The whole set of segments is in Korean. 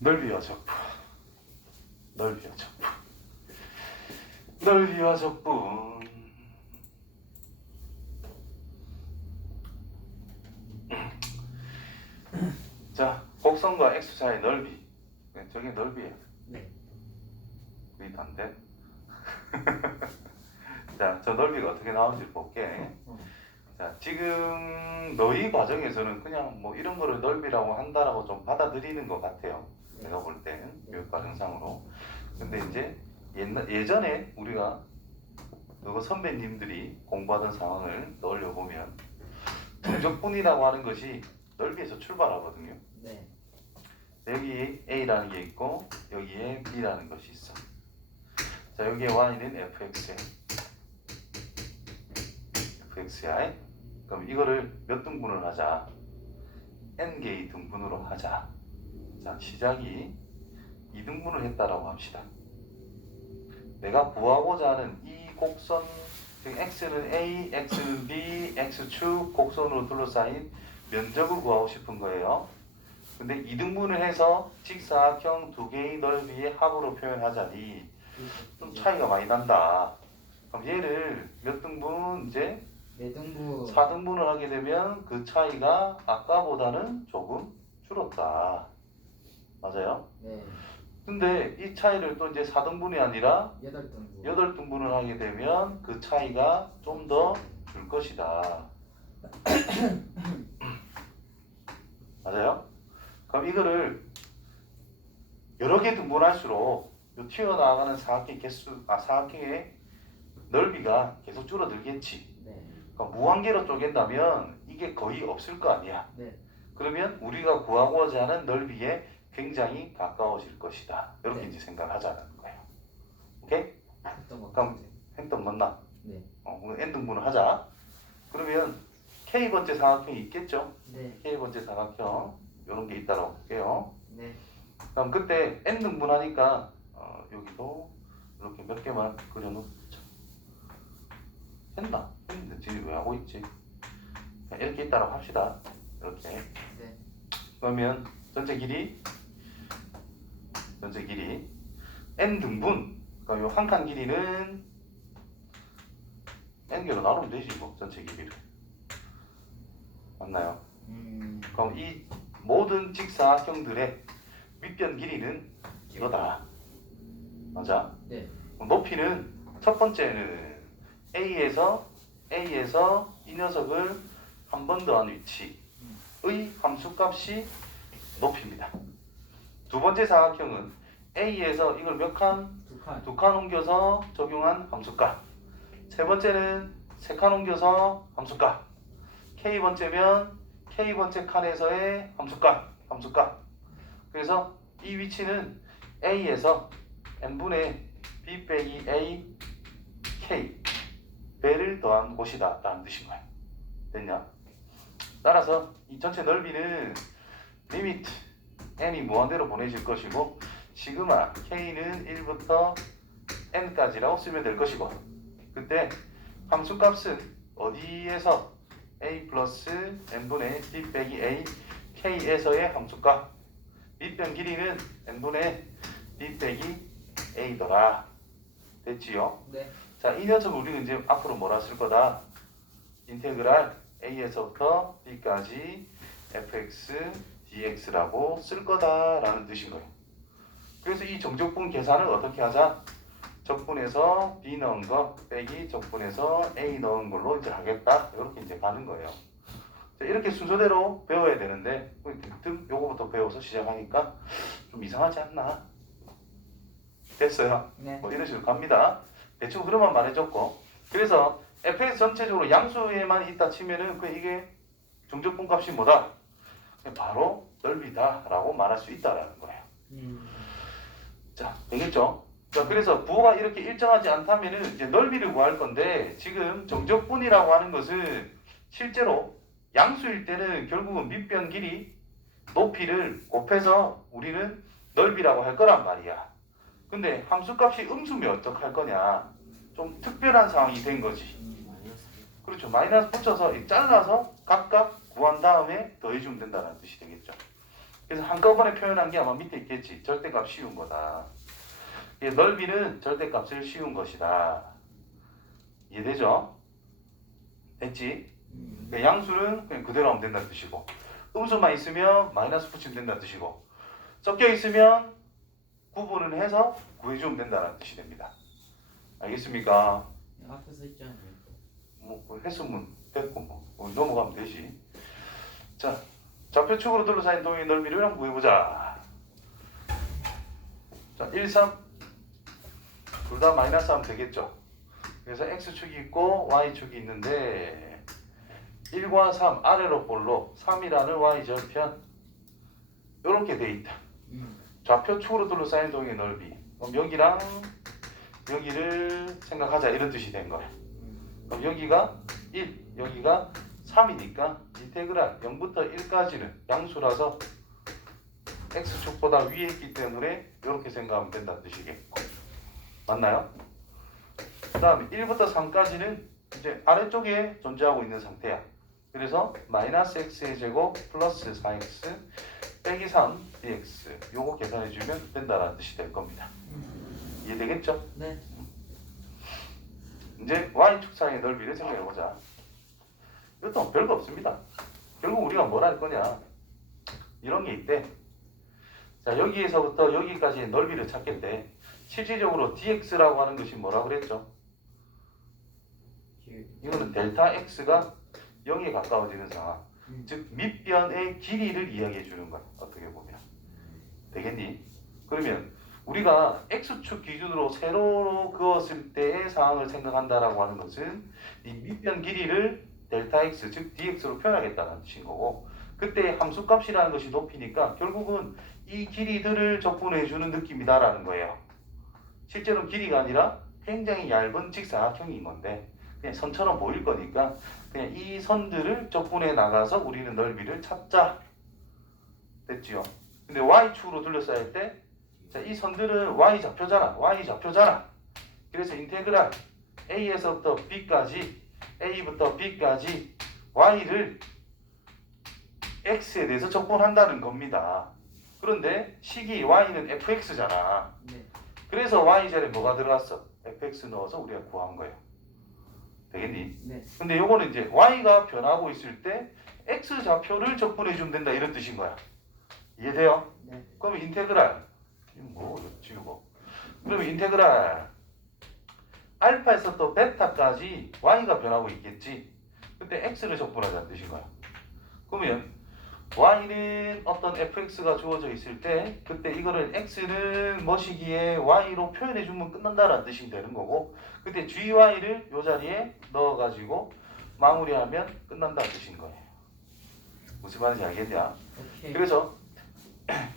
넓이와 적분, 넓이와 적분, 넓이와 적분. 자, 곡선과 x 사이의 넓이. 저게 넓이에요. 네. 그게 안 돼? 자, 저 넓이가 어떻게 나오는지 볼게. 자, 지금 너희 과정에서는 그냥 뭐 이런 거를 넓이라고 한다라고 좀 받아들이는 것 같아요. 내가 볼 때는 교육 과정상으로. 근데 이제 예전에 우리가 그 선배님들이 공부하던 상황을 떠올려 보면 정적분이라고 하는 것이 넓이에서 출발하거든요. 네. 여기 A라는 게 있고 여기에 B라는 것이 있어. 자, 여기에 Y는 fx야. 그럼 이거를 몇 등분을 하자? n개의 등분으로 하자. 자, 시작이 2등분을 했다라고 합시다. 내가 구하고자 하는 이 곡선, 즉 x는 A, x는 B, x축 곡선으로 둘러싸인 면적을 구하고 싶은 거예요. 근데 2등분을 해서 직사각형 두 개의 넓이의 합으로 표현하자니 좀 차이가 많이 난다. 그럼 얘를 몇 등분? 이제 네 등분. 4등분을 하게 되면 그 차이가 아까보다는 조금 줄었다. 맞아요? 네. 근데 이 차이를 또 이제 4등분이 아니라 8등분. 8등분을 하게 되면 그 차이가 좀 더 줄 것이다. 맞아요? 그럼 이거를 여러 개 등분할수록 요 튀어나가는 사각형 개수, 사각형의 넓이가 계속 줄어들겠지. 네. 그러니까 무한계로 쪼갠다면 이게 거의 없을 거 아니야. 네. 그러면 우리가 구하고자 하는 넓이에 굉장히 가까워질 것이다. 이렇게 네. 이제 생각하자는 거예요. 오케이? 했던 것 그럼 같아요. 행동 넣나? 네. 오늘 n 등분을 하자. 그러면 k번째 사각형이 있겠죠? 네. k번째 사각형 이런 게 있다고 볼게요. 네. 그럼 그때 n 등분하니까 여기도 이렇게 몇 개만 그려놓자. 했나? 했는데 지금 왜 하고 있지? 이렇게 있다고 합시다. 이렇게. 네. 그러면 전체 길이 n 등분. 그러니까 요 한 칸 길이는 n 개로 나누면 되지 이거 전체 길이를. 맞나요? 그럼 이 모든 직사각형들의 밑변 길이는 이거다. 맞아? 네. 그럼 높이는 첫 번째는 A에서 이 녀석을 한 번 더한 위치의 함수값이 높이입니다. 두 번째 사각형은 A에서 이걸 몇 칸? 두 칸. 두 칸 옮겨서 적용한 함수값. 세 번째는 세 칸 옮겨서 함수값. K번째면 K번째 칸에서의 함수값. 그래서 이 위치는 A에서 n분의 B 빼기 A K 배를 더한 곳이다 라는 뜻인 거야. 됐냐? 따라서 이 전체 넓이는 리미트 n이 무한대로 보내질 것이고 시그마 k는 1부터 n까지라고 쓰면 될 것이고 그때 함수값은 어디에서 a 플러스 n분의 b 빼기 a k에서의 함수값 밑변 길이는 n분의 b 빼기 a더라. 됐지요? 네. 자, 이 녀석을 우리는 이제 앞으로 뭐라 쓸 거다? 인테그랄 a에서부터 b까지 fx dx라고 쓸 거다라는 뜻인 거예요. 그래서 이 정적분 계산을 어떻게 하자? 적분에서 b 넣은 거 빼기 적분에서 a 넣은 걸로 이제 하겠다. 이렇게 이제 가는 거예요. 자, 이렇게 순서대로 배워야 되는데 요거부터 배워서 시작하니까 좀 이상하지 않나? 됐어요? 네. 뭐 이런 식으로 갑니다. 대충 흐름만 말해줬고 그래서 fx 전체적으로 양수에만 있다 치면은 이게 정적분 값이 뭐다? 바로 넓이다 라고 말할 수 있다라는 거예요. 자, 되겠죠? 자, 그래서 부호가 이렇게 일정하지 않다면은 이제 넓이를 구할 건데 지금 정적분이라고 하는 것은 실제로 양수일 때는 결국은 밑변 길이 높이를 곱해서 우리는 넓이라고 할 거란 말이야. 근데 함수값이 음수면 어떡할 거냐? 좀 특별한 상황이 된 거지. 그렇죠. 마이너스 붙여서 잘라서 각각 구한 다음에 더해주면 된다는 뜻이 되겠죠. 그래서 한꺼번에 표현한 게 아마 밑에 있겠지. 절대값 씌운 거다. 넓이는 절대값을 씌운 것이다. 이해되죠? 됐지? 양수는 그냥 그대로 하면 된다는 뜻이고, 음수만 있으면 마이너스 붙이면 된다는 뜻이고, 섞여 있으면 구분을 해서 구해주면 된다는 뜻이 됩니다. 알겠습니까? 앞에 써 있잖아요. 뭐 했으면 됐고 뭐 넘어가면 되지. 자, 좌표축으로 둘러싸인 동의 넓이를 한번 구해보자. 자, 1, 3 둘 다 마이너스 하면 되겠죠. 그래서 x축이 있고 y축이 있는데 1과 3 아래로 볼로 3이라는 y절편 이렇게 돼 있다. 좌표축으로 둘러싸인 동의 넓이. 그럼 여기랑 여기를 생각하자 이런 뜻이 된 거야. 그럼 여기가 1, 여기가 3이니까 인테그랄 0부터 1까지는 양수라서 x축보다 위에 있기 때문에 이렇게 생각하면 된다는 뜻이겠고. 맞나요? 그 다음에 1부터 3까지는 이제 아래쪽에 존재하고 있는 상태야. 그래서 마이너스 x의 제곱 플러스 4x 빼기 3 dx 요거 계산해주면 된다는 뜻이 될 겁니다. 이해되겠죠? 네. 이제 y축 사이의 넓이를 생각해보자. 이것도 별거 없습니다. 결국 우리가 뭘 할 거냐, 이런 게 있대. 자, 여기에서부터 여기까지의 넓이를 찾겠대. 실질적으로 dx라고 하는 것이 뭐라 그랬죠? 이거는 델타 x가 0에 가까워지는 상황, 즉 밑변의 길이를 이야기해 주는 거야. 어떻게 보면 되겠니? 그러면 우리가 x축 기준으로 세로로 그었을 때의 상황을 생각한다라고 하는 것은 이 밑변 길이를 델타 x 즉 dx로 표현하겠다는 뜻인 거고, 그때 함수값이라는 것이 높이니까 결국은 이 길이들을 적분해 주는 느낌이다라는 거예요. 실제로는 길이가 아니라 굉장히 얇은 직사각형인 건데 그냥 선처럼 보일 거니까 그냥 이 선들을 적분해 나가서 우리는 넓이를 찾자. 됐지요? 근데 y축으로 둘러싸일 때 자, 이 선들은 y좌표잖아. 그래서 인테그랄 a에서부터 b까지, a부터 b까지 y를 x에 대해서 적분한다는 겁니다. 그런데 식이 y는 fx잖아. 네. 그래서 y자리에 뭐가 들어갔어? fx 넣어서 우리가 구한 거예요. 되겠니? 네. 근데 요거는 이제 y가 변하고 있을 때 x좌표를 적분해주면 된다 이런 뜻인 거야. 이해돼요? 네. 그러면 인테그랄 지우고 그러면 인테그랄 알파에서 또 베타까지 y가 변하고 있겠지. 그때 x를 적분하자는 뜻인 거야. 그러면 y는 어떤 fx가 주어져 있을 때 그때 이거를 x는 뭐시기에 y로 표현해 주면 끝난다라는 뜻이 되는 거고, 그때 gy를 이 자리에 넣어가지고 마무리하면 끝난다는 뜻인 거예요. 무슨 말인지 알겠냐? 오케이. 그래서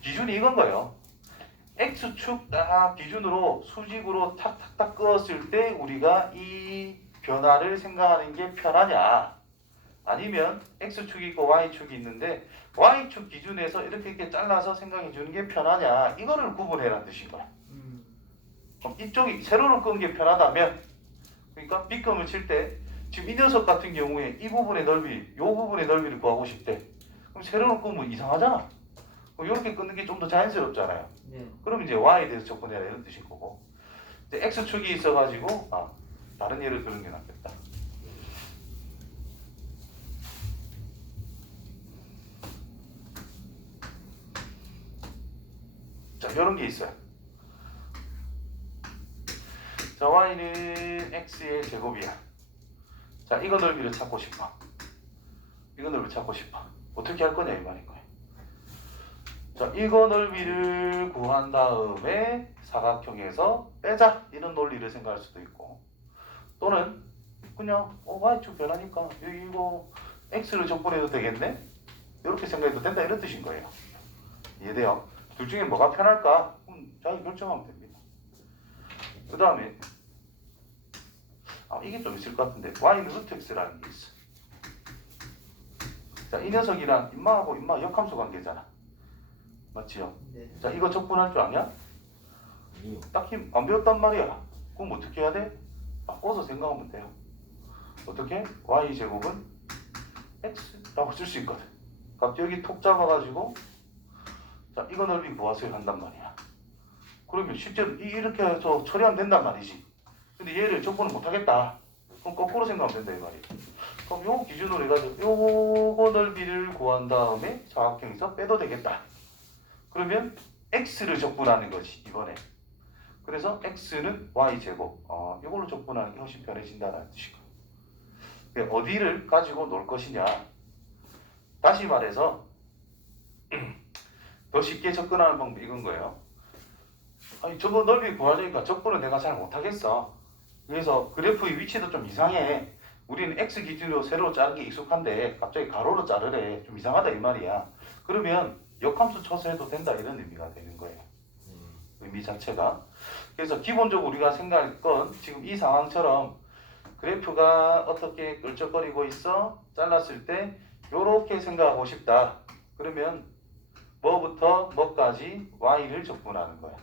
기준이 이건 거예요. x축 딱 기준으로 수직으로 탁탁탁 그었을 때 우리가 이 변화를 생각하는 게 편하냐, 아니면 x축이 있고 y축이 있는데 y축 기준에서 이렇게 잘라서 생각해 주는 게 편하냐, 이거를 구분해라는 뜻인 거야. 그럼 이쪽이 세로로 끄는 게 편하다면, 그러니까 빗금을 칠 때 지금 이 녀석 같은 경우에 이 부분의 넓이, 이 부분의 넓이를 구하고 싶대. 그럼 세로로 끄면 이상하잖아. 그럼 이렇게 끊는 게 좀 더 자연스럽잖아요. 네. 그럼 이제 y에 대해서 접근해라 이런 뜻인 거고, 이제 x축이 있어가지고 다른 예를 들은 게 낫겠다. 자, 이런 게 있어요. 자, y는 x의 제곱이야. 자, 이거 넓이를 찾고 싶어. 이거 넓이를 찾고 싶어. 어떻게 할 거냐 이 말인 거예요. 자, 이거 넓이를 구한 다음에 사각형에서 빼자 이런 논리를 생각할 수도 있고, 또는 그냥 y축 변하니까 이거 x를 적분해도 되겠네? 이렇게 생각해도 된다 이런 뜻인 거예요. 이해돼요? 둘 중에 뭐가 편할까? 자기 결정하면 됩니다. 그 다음에 이게 좀 있을 것 같은데 y는 루트 x라는 게 있어. 자, 이 녀석이랑 인마하고 인마 역함수 관계잖아. 맞지요? 네. 자, 이거 적분할 줄 아냐? 딱히 안 배웠단 말이야. 그럼 어떻게 해야 돼? 바꿔서 생각하면 돼요. 어떻게? y제곱은 x라고 쓸 수 있거든. 갑자기 여기 톡 잡아가지고 자, 이거 넓이 구하세요 한단 말이야. 그러면 실제로 이렇게 해서 처리하면 된단 말이지. 근데 얘를 적분을 못하겠다. 그럼 거꾸로 생각하면 된다 이 말이야. 그럼 요 기준으로 해가지고 요거 넓이를 구한 다음에 사각형에서 빼도 되겠다. 그러면 x를 적분하는 거지 이번에. 그래서 x는 y제곱. 이걸로 적분하는 게 훨씬 편해진다는 뜻이고. 어디를 가지고 놀 것이냐. 다시 말해서 더 쉽게 접근하는 방법이 이건 거예요. 아니 저거 넓이 구하려니까 적분을 내가 잘 못하겠어. 그래서 그래프의 위치도 좀 이상해. 우리는 x 기준으로 세로로 자른 게 익숙한데 갑자기 가로로 자르래. 좀 이상하다 이 말이야. 그러면 역함수 쳐서 해도 된다 이런 의미가 되는 거예요. 의미 자체가. 그래서 기본적으로 우리가 생각할 건 지금 이 상황처럼 그래프가 어떻게 끌적거리고 있어? 잘랐을 때 요렇게 생각하고 싶다. 그러면 뭐부터 뭐까지 y를 적분하는 거야.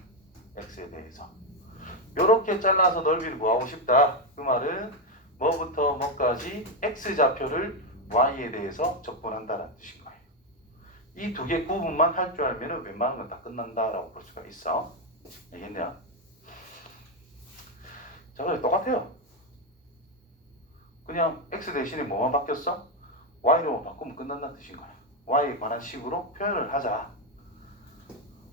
x에 대해서. 요렇게 잘라서 넓이를 구하고 싶다. 그 말은 뭐부터 뭐까지 x좌표를 y에 대해서 적분한다는 뜻인 거예요. 이 두 개 구분만 할 줄 알면 웬만한 건 다 끝난다라고 볼 수가 있어. 알겠냐? 자, 그래 똑같아요. 그냥 x 대신에 뭐만 바뀌었어? y로 바꾸면 끝난다는 뜻인 거야. y에 관한 식으로 표현을 하자.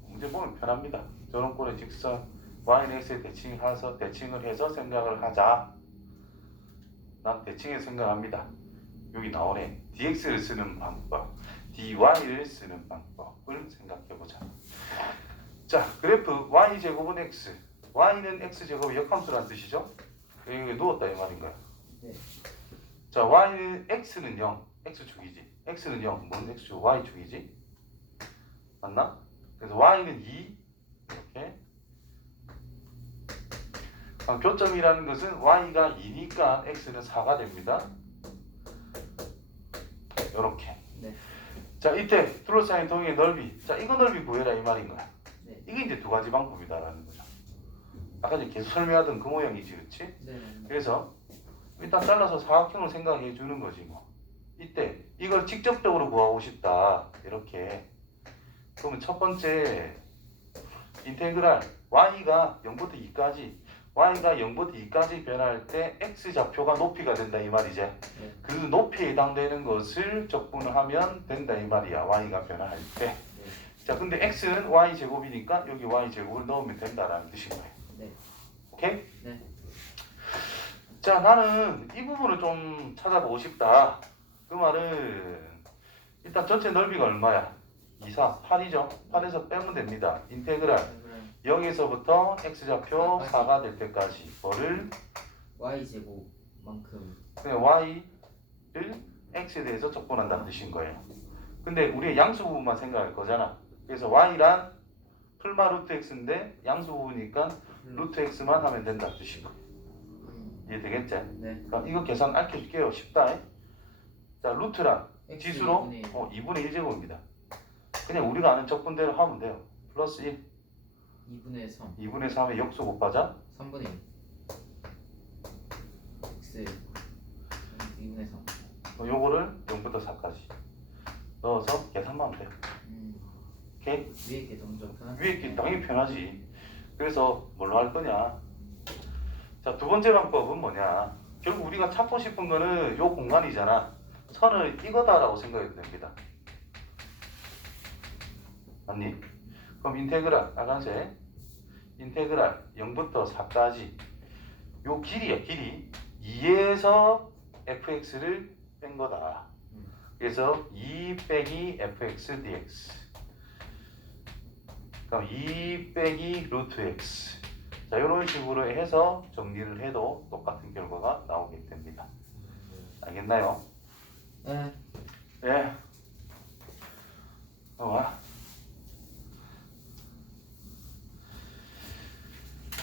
문제 보면 편합니다. 저런 꼴의 직선 y는 x에 대칭을 해서 생각을 하자. 난 대칭에 생각합니다. 여기 나오네. dx를 쓰는 방법, dy를 쓰는 방법을 생각해보자. 자, 그래프 y제곱은 x, y는 x제곱의 역함수라는 뜻이죠. 여기 누웠다 이 말인 거야. 네. 자, y는 x는 0, x축이지. x는 0, 뭔 x축? y축이지. 맞나? 그래서 y는 2 이렇게. 교점이라는 것은 y가 2니까 x는 4가 됩니다. 이렇게. 네. 자, 이때 둘러싸인 동의 넓이. 자, 이거 넓이 구해라 이 말인 거야. 네. 이게 이제 두 가지 방법이다라는 거죠. 아까 전에 계속 설명하던 그 모양이지, 그렇지? 네. 그래서 일단 잘라서 사각형을 생각해 주는 거지 뭐. 이때 이걸 직접적으로 구하고 싶다. 이렇게. 그러면 첫 번째 인테그랄 y가 0부터 2까지 y가 0부터 2까지 변할 때 x좌표가 높이가 된다 이 말이지. 네. 그 높이에 해당되는 것을 적분을 하면 된다 이 말이야. y가 변화할 때. 네. 자, 근데 x는 y제곱이니까 여기 y제곱을 넣으면 된다라는 뜻인 거예요. 네. 오케이? 네. 자, 나는 이 부분을 좀 찾아보고 싶다. 그 말은 일단 전체 넓이가 얼마야? 2, 4, 8이죠. 8에서 빼면 됩니다. 인테그랄 0에서부터 x좌표 4가 될 때까지 뭐를? y제곱만큼. 그냥 y를 x에 대해서 적분한다는 뜻인 거예요. 근데 우리가 양수 부분만 생각할 거잖아. 그래서 y란 풀마 루트 x인데 양수 부분이니까 루트 x만 하면 된다는 뜻인 거예요. 이해되겠지? 네. 그럼 이거 계산 알려줄게요. 쉽다. 자, 루트란 x 지수로 2분의 1제곱입니다. 그냥 우리가 아는 적분대로 하면 돼요. 플러스 1, 2분의 3. 2분의 3의 역수 곱하자 3분의 2. x 2분의 3. 요거를 0부터 4까지 넣어서 계산만 하면 돼요. 오케이? 위에 게 좀 편하죠. 위에 게 당연히 편하지. 그래서 뭘로 할 거냐? 자, 두 번째 방법은 뭐냐? 결국 우리가 찾고 싶은 거는 요 공간이잖아. 선을 이거다라고 생각해도 됩니다. 맞니? 그럼 인테그랄 빨간색 인테그랄 0부터 4까지 요 길이야. 길이 2에서 fx를 뺀 거다. 그래서 2 빼기 fx dx. 그럼 2 빼기 루트 x. 자, 이런 식으로 해서 정리를 해도 똑같은 결과가 나오게 됩니다. 알겠나요? 네. 예. 와.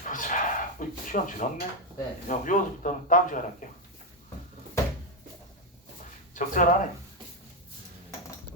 보자. 시간 지났네? 네. 야, 요거부터 다음 시간에 할게요. 적절하네.